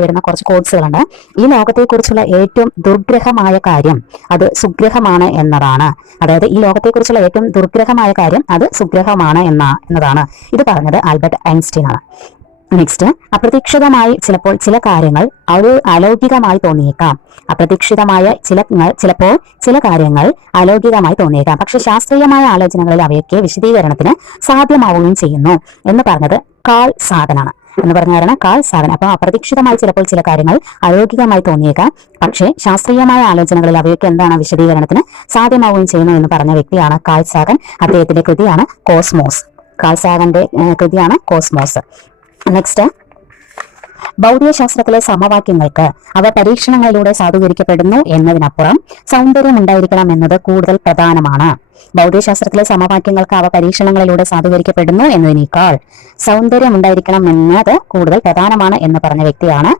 വരുന്ന കുറച്ച് കോഡ്സുകളുണ്ട്. ഈ ലോകത്തെക്കുറിച്ചുള്ള ഏറ്റവും ദുർഗ്രഹമായ കാര്യം അത് സുഗ്രഹമാണ് എന്നതാണ്. അതായത് ഈ ലോകത്തെക്കുറിച്ചുള്ള ഏറ്റവും ദുർഗ്രഹമായ കാര്യം അത് സുഗ്രഹമാണ് എന്നതാണ്. ഇത് പറഞ്ഞത് ആൽബർട്ട് ഐൻസ്റ്റീൻ ആണ്. നെക്സ്റ്റ്, അപ്രതീക്ഷിതമായി ചിലപ്പോൾ ചില കാര്യങ്ങൾ അലൗകികമായി തോന്നിയേക്കാം. അപ്രതീക്ഷിതമായ ചിലപ്പോൾ ചില കാര്യങ്ങൾ അലൗകികമായി തോന്നിയേക്കാം, പക്ഷെ ശാസ്ത്രീയമായ ആലോചനകളിൽ അവയൊക്കെ വിശദീകരണത്തിന് സാധ്യമാവുകയും ചെയ്യുന്നു എന്ന് പറഞ്ഞത് കാൾ സാഗനാണ്. Call Sagan. അപ്പൊ അപ്രതീക്ഷിതമായി ചിലപ്പോൾ ചില കാര്യങ്ങൾ അലൗകികമായി തോന്നിയേക്കാം, പക്ഷേ ശാസ്ത്രീയമായ ആലോചനകളിൽ അവയൊക്കെ എന്താണ് വിശദീകരണത്തിന് സാധ്യമാവുകയും ചെയ്യുന്നു എന്ന് പറഞ്ഞ വ്യക്തിയാണ് കാൾ സാഗൻ. അദ്ദേഹത്തിന്റെ കൃതിയാണ് കോസ്മോസ്. കാൾ സാഗന്റെ കൃതിയാണ് കോസ്മോസ്. നെക്സ്റ്റ്, ഭൗതികശാസ്ത്രത്തിലെ സമവാക്യങ്ങൾക്ക് അവ പരീക്ഷണങ്ങളിലൂടെ സാധൂകരിക്കപ്പെടുന്നു എന്നതിനപ്പുറം സൗന്ദര്യം ഉണ്ടായിരിക്കണം എന്നത് കൂടുതൽ പ്രധാനമാണ്. ഭൗതികശാസ്ത്രത്തിലെ സമവാക്യങ്ങൾക്ക് അവ പരീക്ഷണങ്ങളിലൂടെ സാധൂകരിക്കപ്പെടുന്നു എന്നതിനേക്കാൾ സൗന്ദര്യം ഉണ്ടായിരിക്കണം എന്നത് കൂടുതൽ പ്രധാനമാണ് എന്ന് പറഞ്ഞ വ്യക്തിയാണ്